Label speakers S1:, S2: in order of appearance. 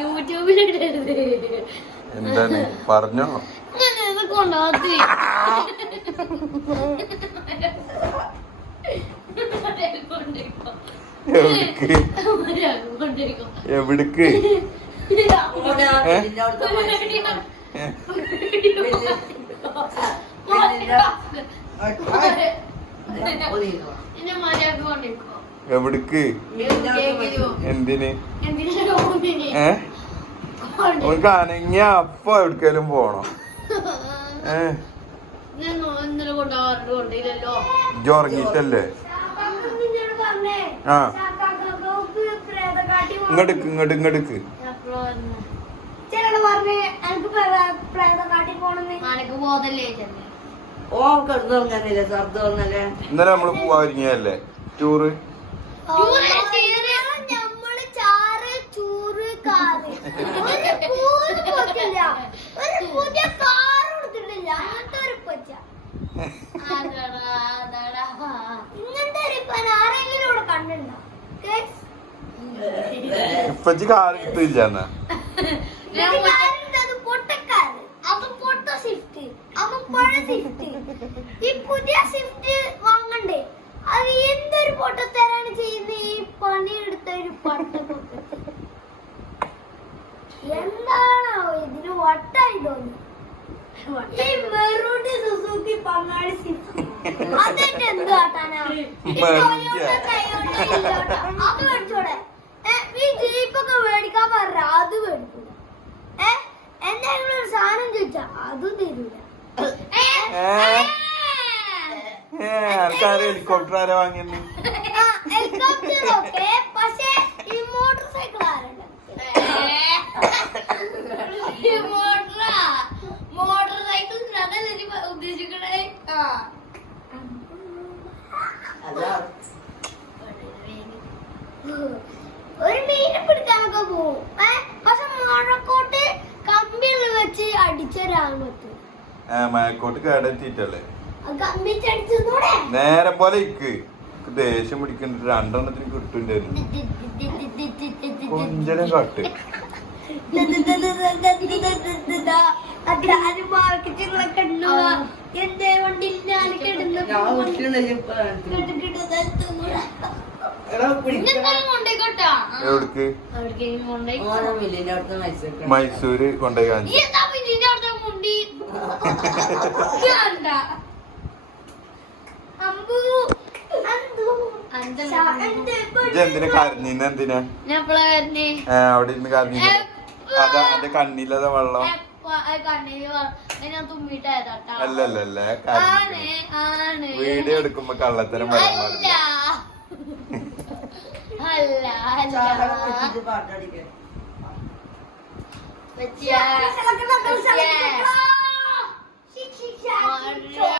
S1: യൂട്യൂബിലിടരുത്.
S2: എന്താണ്? പറഞ്ഞോ. എവിടക്ക്?
S1: എന്നെ മര്യാദ കൊണ്ടിരിക്കോ
S2: എവിടക്ക്? എന്തിന്? ഏ? ഓർക്ക് അനങ്ങിയ അപ്പൊ എവിടക്കേലും പോണം? ഏ? ഇജ്ജ് ഉറങ്ങിട്ടല്ലേ ആ. ഇങ്ങടുക്ക് ഇങ്ങോട്ട് ഇങ്ങടുക്ക് ഇന്നലെ നമ്മൾ പോവാതിരിക്കല്ലേ ടൂറ്?
S3: നമ്മൾ ചാറ് ചൂറ് കാറ് ഒരു പൂര് പോറ്റില്ല ഒരു പുതിയ കാർ കൊടുത്തിട്ടില്ല അങ്ങനത്തെ ഒരു പൊച്ച ഇങ്ങനത്തെ ഒരു ആരെങ്കിലും ഇവിടെ കണ്ടിട്ടുണ്ടോ
S2: ഇപ്പച്ചി
S3: അത് എന്തൊരു പൊട്ടത്തരാണ് ചെയ്യുന്നത് ഈ പണിയെടുത്ത ഒരു പട്ട പൊട്ടത്തരം. എന്താണോ ഇതിന് വട്ടായി തോന്നി. ഈ മെറൂട്ടി സുസുക്കി പങ്ങാടി സ്വിഫ്റ്റ് അതൊക്കെ എന്ത് കാട്ടാനാ? ഈ ടൊയോട്ട അത് മേടിച്ചോടെ. ഈ ജീപ്പൊക്കെ മേടിക്കാൻ പറഞ്ഞ അത് മേടിക്കൂല ഏ എന്തെങ്കിലും ഒരു സാധനം ചോദിച്ചാ? അത് തരൂല ഏ,
S2: ഏ?
S3: ഏ.
S2: ഏ ആൾക്കാര് ഹെലികോപ്റ്റർ ആരാ വാങ്ങിയെന്ന്
S3: ആ, helicopter ഒക്കെ, പക്ഷേ ഈ മോട്ടോർ സൈക്കിൾ ആരുണ്ട്
S1: മോട്ടോർ സൈക്കിൾ അതല്ലേ ഉദ്ദേശിക്കണേ.
S3: ആ.
S4: അതാ.
S3: ഒരു മീനെ പിടിക്കാനൊക്കെ പോവും. ഏ പക്ഷെ മഴക്കോട്ട് കമ്പിയിൽ വെച്ച് അടിച്ചൊരാൾ പറ്റും
S2: മഴക്കോട്ട്
S3: കേടെത്തിയിട്ടല്ലേ
S2: നേരം പോലെ ഇക്ക് ദേഷ്യം പിടിക്കുന്നുണ്ട് രണ്ടെണ്ണത്തിന് കിട്ടുന്നുണ്ടായിരുന്നു കൊഞ്ചനം കട്ട്
S3: അതാരും മാർക്കറ്റുകളൊക്കെ
S2: എന്തിനാ കരഞ്ഞിന്ന് എന്തിനാ? അവിടെ ഇരുന്ന് കരഞ്ഞിന്ന് അതാ എന്റെ കണ്ണിലത വെള്ളം.
S1: കണ്ണീര് ഞാൻ തുമ്മിട്ടായതാട്ടാ
S2: അല്ല അല്ല അല്ല
S1: ആണ്
S2: കരഞ്ഞിട്ട്
S1: ആണ്.
S2: വീഡിയോ എടുക്കുമ്പോ കള്ളത്തരം
S1: അല്ല.
S2: പാടില്ല.
S1: അല്ല അല്ല.